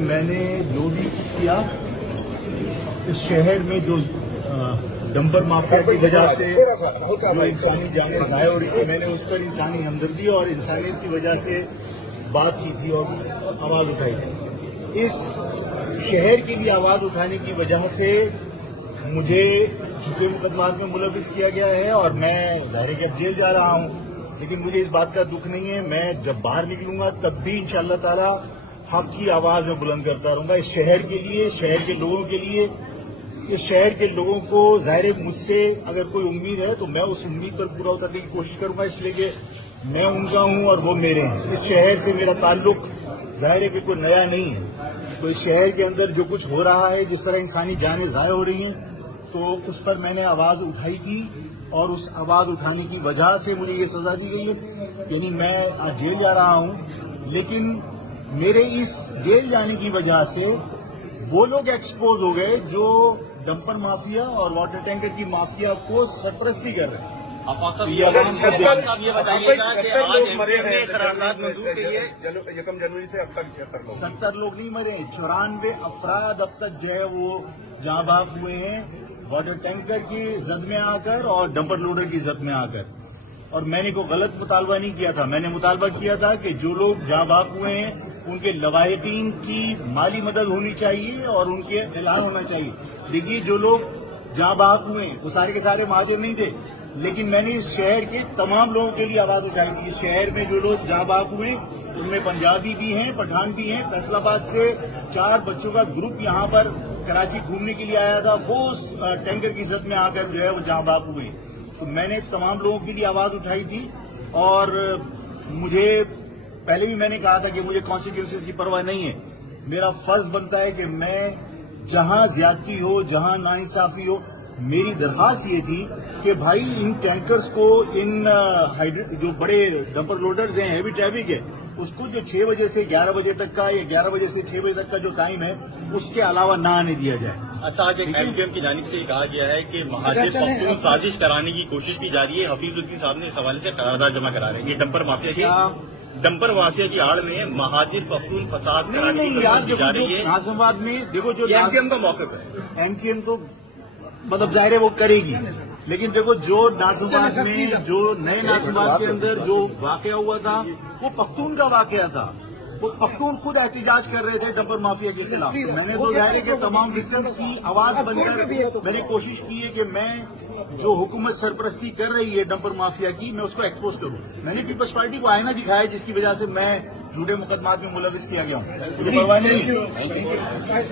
میں نے جو بھی کیا اس شہر میں جو ڈمپر مافیا کی وجہ سے جو انسانی جانیں ضائع ہو رہی تھی، میں نے اس پر انسانی ہمدردی اور انسانیت کی وجہ سے بات کی تھی اور آواز اٹھائی تھی۔ اس شہر کے لیے آواز اٹھانے کی وجہ سے مجھے جھوٹے مقدمات میں ملوث کیا گیا ہے اور میں ظاہر کہ اب جیل جا رہا ہوں، لیکن مجھے اس بات کا دکھ نہیں ہے۔ میں جب باہر نکلوں گا تب بھی انشاءاللہ تعالی حق کی آواز میں بلند کرتا رہوں گا، اس شہر کے لیے، شہر کے لوگوں کے لیے۔ اس شہر کے لوگوں کو ظاہر مجھ سے اگر کوئی امید ہے تو میں اس امید پر پورا اترنے کی کوشش کروں گا، اس لیے کہ میں ان کا ہوں اور وہ میرے ہیں۔ اس شہر سے میرا تعلق ظاہر ہے کہ کوئی نیا نہیں ہے، تو اس شہر کے اندر جو کچھ ہو رہا ہے، جس طرح انسانی جانیں ضائع ہو رہی ہیں، تو اس پر میں نے آواز اٹھائی تھی اور اس آواز اٹھانے کی وجہ سے مجھے یہ سزا دی گئی ہے۔ یعنی میں آج جیل جا رہا ہوں، لیکن میرے اس جیل جانے کی وجہ سے وہ لوگ ایکسپوز ہو گئے جو ڈمپر مافیا اور واٹر ٹینکر کی مافیا کو سرپرستی کر رہے ہیں۔ یہ بتائیے گا کہ آج ایم نے قرارداد منظور کی ہے، 1 جنوری سے اب تک 70 لوگ نہیں مرے، 94 افراد اب تک جو ہے وہ جاں بحق ہوئے ہیں، واٹر ٹینکر کی زد میں آ کر اور ڈمپر لوڈر کی زد میں آ کر۔ اور میں نے کوئی غلط مطالبہ نہیں کیا تھا، میں نے مطالبہ کیا تھا کہ جو لوگ جاں بحق ہوئے ہیں ان کے لواحقین کی مالی مدد ہونی چاہیے اور ان کے اعلان ہونا چاہیے۔ دیکھیے جو لوگ جاں بحق ہوئے ہیں وہ سارے کے سارے مہاجر نہیں تھے، لیکن میں نے اس شہر کے تمام لوگوں کے لیے آواز اٹھائی تھی۔ اس شہر میں جو لوگ جاں بحق ہوئے ان میں پنجابی بھی ہیں، پٹھان بھی ہیں۔ فیصل آباد سے 4 بچوں کا گروپ یہاں پر کراچی گھومنے کے لیے آیا تھا، وہ اس ٹینکر کی زد میں آ کر جو ہے وہ جاں بحق ہوئے۔ تو میں نے تمام لوگوں کے لیے آواز اٹھائی تھی اور مجھے پہلے بھی میں نے کہا تھا کہ مجھے کانسیکوینسز کی پرواہ نہیں ہے۔ میرا فرض بنتا ہے کہ میں جہاں زیادتی ہو، جہاں ناانصافی ہو، میری درخواست یہ تھی کہ بھائی ان ٹینکرز کو، ان جو بڑے ڈمپر لوڈرز ہیں، ہیوی ٹریفک ہے، اس کو جو 6 بجے سے 11 بجے تک کا یا 11 بجے سے 6 بجے تک کا جو ٹائم ہے اس کے علاوہ نہ آنے دیا جائے۔ اچھا، آج ایک ایم کیو ایم کی جانب سے یہ کہا گیا ہے کہ مہاجر پختون سازش کرانے کی کوشش کی جا رہی ہے۔ حفیظ الدین صاحب نے اس حوالے سے قرارداد جمع کرا رہے ہیں۔ یہ ڈمپر مافیا کی آڑ میں مہاجر پختون فساد کرانے کی کوشش کی جا رہی ہے۔ ناظم آباد میں دیکھو جو ایم کیو ایم کا موقف ہے، ایم کیو ایم تو مطلب ظاہر ہے وہ کرے گی، لیکن دیکھو جو ناظم آباد میں، جو نئے ناظم آباد کے اندر جو واقعہ ہوا تھا وہ پختون کا واقعہ تھا۔ وہ پختون خود احتجاج کر رہے تھے ڈمپر مافیا کے خلاف۔ میں نے تو ظاہر ہے کہ تمام وکٹمز کی آواز بن کر میں نے کوشش کی ہے کہ میں جو حکومت سرپرستی کر رہی ہے ڈمپر مافیا کی، میں اس کو ایکسپوز کروں۔ میں نے پیپلز پارٹی کو آئینہ دکھایا جس کی وجہ سے میں جھوٹے مقدمات میں ملوث کیا گیا ہوں، مجھے پرواہ نہیں ہے۔